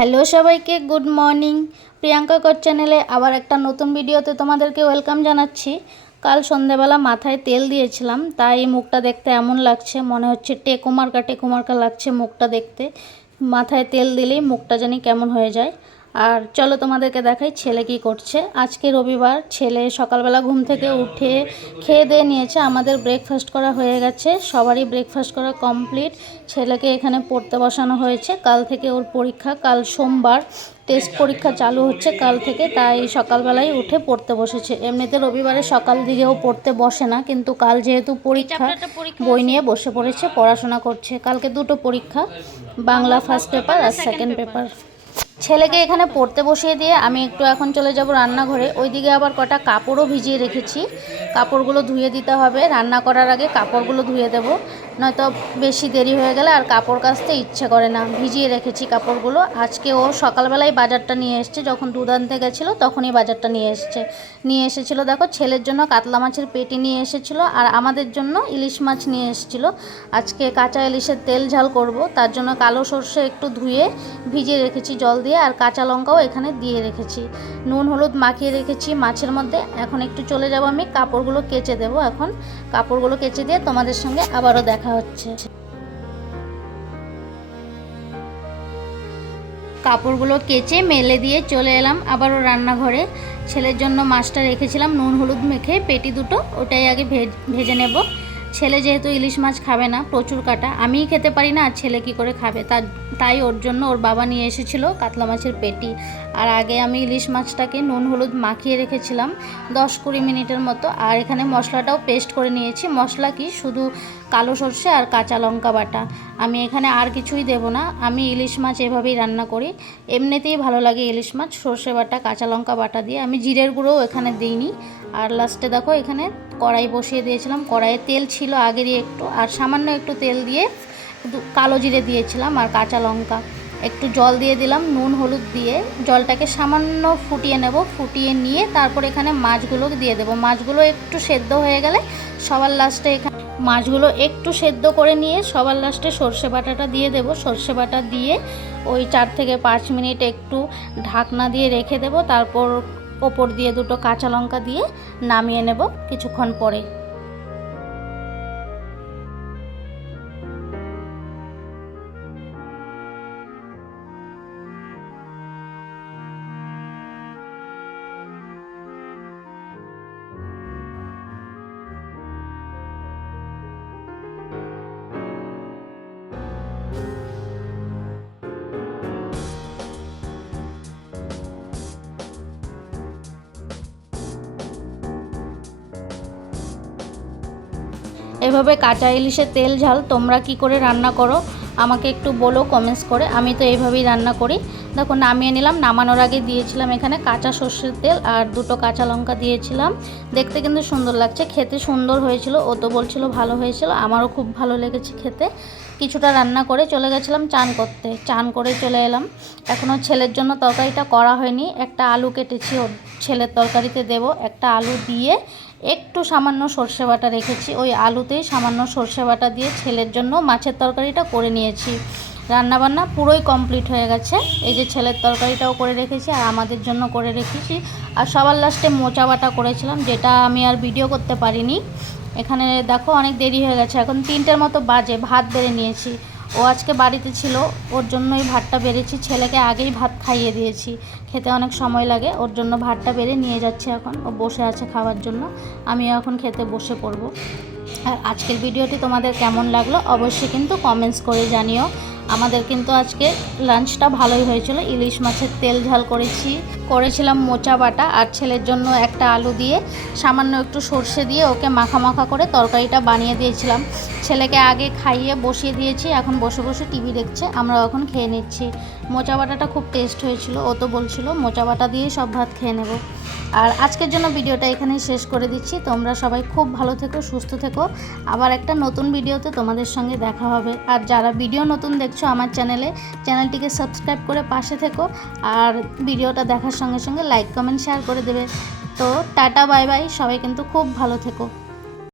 Hello সবাইকে, good morning. Priyanka কর চ্যানেলে আবার একটা নতুন ভিডিওতে তোমাদেরকে ওয়েলকাম জানাচ্ছি। কাল সন্ধ্যাবেলা মাথায় তেল দিয়েছিলাম, তাই মুখটা দেখতে এমন লাগছে, মনে হচ্ছে টেকুমার্কা লাগছে মুখটা দেখতে। মাথায় তেল দিলেই মুখটা জানি কেমন হয়ে যায়। আর চলো তোমাদেরকে দেখাই ছেলে কি করছে। আজকে রবিবার, ছেলে সকালবেলা ঘুম থেকে উঠে খেয়ে দিয়ে নিয়েছে। আমাদের ব্রেকফাস্ট করা হয়ে গেছে, সবারই ব্রেকফাস্ট করা কমপ্লিট। ছেলেকে এখানে পড়তে বসানো হয়েছে, কাল থেকে ওর পরীক্ষা। কাল সোমবার টেস্ট পরীক্ষা চালু হচ্ছে কাল থেকে, তাই সকালবেলায় উঠে পড়তে বসেছে। এমনিতে রবিবারে সকাল দিকেও পড়তে বসে না, কিন্তু কাল যেহেতু পরীক্ষা বই নিয়ে বসে পড়েছে, পড়াশোনা করছে। কালকে দুটো পরীক্ষা, বাংলা ফার্স্ট পেপার আর সেকেন্ড পেপার। ছেলেকে এখানে পড়তে বসিয়ে দিয়ে আমি একটু এখন চলে যাব রান্নাঘরে। ওইদিকে আবার কটা কাপড়ও ভিজিয়ে রেখেছি, কাপড়গুলো ধুয়ে দিতে হবে। রান্না করার আগে কাপড়গুলো ধুয়ে দেব, নয়তো বেশি দেরি হয়ে গেলে আর কাপড় কাচতে ইচ্ছে করে না। ভিজিয়ে রেখেছি কাপড়গুলো। আজকে ও সকালবেলায় বাজারটা নিয়ে এসছে, যখন দুধ আনতে গেছিলো তখনই বাজারটা নিয়ে এসেছিলো। দেখো, ছেলের জন্য কাতলা মাছের পেটি নিয়ে এসেছিলো, আর আমাদের জন্য ইলিশ মাছ নিয়ে এসেছিলো। আজকে কাঁচা ইলিশের তেল ঝাল করব, তার জন্য কালো সর্ষে একটু ধুয়ে ভিজিয়ে রেখেছি জল দিয়ে, আর কাঁচা লঙ্কাও এখানে দিয়ে রেখেছি। নুন হলুদ মাখিয়ে রেখেছি মাছের মধ্যে। এখন একটু চলে যাব আমি কাপড়গুলো কেচে দেব। এখন কাপড়গুলো কেচে দিয়ে তোমাদের সঙ্গে আবারও দেখা হচ্ছে। কাপড়গুলো কেচে মেলে দিয়ে চলে এলাম আবারও রান্নাঘরে। ছেলের জন্য মাছটা রেখেছিলাম নুন হলুদ মেখে, পেটি দুটো, ওটাই আগে ভেজে নেব। ছেলে যেহেতু ইলিশ মাছ খাবে না, প্রচুর কাটা, আমিই খেতে পারি না, আর ছেলে কী করে খাবে, তাই ওর জন্য ওর বাবা নিয়ে এসেছিল কাতলা মাছের পেটি। আর আগে আমি ইলিশ মাছটাকে নুন হলুদ মাখিয়ে রেখেছিলাম 10-20 মিনিটের মতো। আর এখানে মশলাটাও পেস্ট করে নিয়েছি। মশলা কি, শুধু কালো সর্ষে আর কাঁচা লঙ্কা বাটা। আমি এখানে আর কিছুই দেব না। আমি ইলিশ মাছ এভাবেই রান্না করি, এমনিতেই ভালো লাগে ইলিশ মাছ সর্ষে বাটা কাঁচা লঙ্কা বাটা দিয়ে। আমি জিরের গুঁড়োও এখানে দিইনি। আর লাস্টে দেখো, এখানে কড়াই বসিয়ে দিয়েছিলাম। কড়াইয়ে তেল ছিল আগেরই একটু, আর সামান্য একটু তেল দিয়ে কালো জিরে দিয়েছিলাম আর কাঁচা লঙ্কা। একটু জল দিয়ে দিলাম নুন হলুদ দিয়ে, জলটাকে সামান্য ফুটিয়ে নেব। ফুটিয়ে নিয়ে তারপর এখানে মাছগুলো দিয়ে দেবো। মাছগুলো একটু সেদ্ধ হয়ে গেলে সবার লাস্টে এখানে মাছগুলো একটু সেদ্ধ করে নিয়ে সবার লাস্টে সর্ষে বাটাটা দিয়ে দেব। সর্ষে বাটা দিয়ে ওই 4 থেকে 5 মিনিট একটু ঢাকনা দিয়ে রেখে দেব। তারপর ওপর দিয়ে দুটো কাঁচা লঙ্কা দিয়ে নামিয়ে নেব কিছুক্ষণ পরে। এভাবে কাঁচা ইলিশের তেল ঝাল তোমরা কি করে রান্না করো আমাকে একটু বলো কমেন্টস করে। আমি তো এইভাবেই রান্না করি। দেখো, নামিয়ে নিলাম। নামানোর আগে দিয়েছিলাম এখানে কাঁচা সর্ষের তেল আর দুটো কাঁচা লঙ্কা দিয়েছিলাম। দেখতে কিন্তু সুন্দর লাগছে, খেতে সুন্দর হয়েছিল। ও তো বলছিল ভালো হয়েছিল, আমারও খুব ভালো লেগেছে খেতে। কিছুটা রান্না করে চলে গেছিলাম চান করতে। চান করে চলে এলাম। এখনও ছেলের জন্য তরকারিটা করা হয়নি। একটা আলু কেটেছি ওর ছেলের তরকারিতে দেব। একটা আলু দিয়ে একটু সামান্য সর্ষে বাটা রেখেছি, ওই আলুতেই সামান্য সর্ষে বাটা দিয়ে ছেলের জন্য মাছের তরকারিটা করে নিয়েছি। রান্নাবান্না পুরোই কমপ্লিট হয়ে গেছে। এই যে ছেলের তরকারিটাও করে রেখেছি আর আমাদের জন্য করে রেখেছি। আর সবার লাস্টে মোচা বাটা করেছিলাম, যেটা আমি আর ভিডিও করতে পারিনি। এখানে দেখো, অনেক দেরি হয়ে গেছে, এখন 3টের মতো বাজে। ভাত বেড়ে নিয়েছি, ও আজকে বাড়িতে ছিল, ওর জন্যই ভাতটা বেড়েছি। ছেলেকে আগেই ভাত খাইয়ে দিয়েছি, খেতে অনেক সময় লাগে, ওর জন্য ভাতটা বেড়ে নিয়ে যাচ্ছে। এখন ও বসে আছে খাওয়ার জন্য, আমিও এখন খেতে বসে পড়ব। আর আজকের ভিডিওটি তোমাদের কেমন লাগলো অবশ্যই কিন্তু কমেন্টস করে জানিও। আমাদের কিন্তু আজকে লাঞ্চটা ভালোই হয়েছিল। ইলিশ মাছের তেল ঝাল করেছিলাম মোচা বাটা, আর ছেলের জন্য একটা আলু দিয়ে সামান্য একটু সর্ষে দিয়ে ওকে মাখা মাখা করে তরকারিটা বানিয়ে দিয়েছিলাম। ছেলেকে আগে খাইয়ে বসিয়ে দিয়েছি, এখন বসে বসে টিভি দেখছে, আমরা এখন খেয়ে নিচ্ছি। মোচা বাটাটা খুব টেস্ট হয়েছিল, ও তো বলছিল মোচা বাটা দিয়েই সব ভাত খেয়ে নেব। আর আজকের জন্য ভিডিওটা এখানেই শেষ করে দিচ্ছি। তোমরা সবাই খুব ভালো থেকো, সুস্থ থেকো। আবার একটা নতুন ভিডিওতে তোমাদের সঙ্গে দেখা হবে। আর যারা ভিডিও নতুন দেখছো আমার চ্যানেলটিকে সাবস্ক্রাইব করে পাশে থেকো। আর ভিডিওটা দেখার সঙ্গে সঙ্গে লাইক কমেন্ট শেয়ার করে দেবে। তো টাটা বাই বাই, সবাই কিন্তু খুব ভালো থেকো।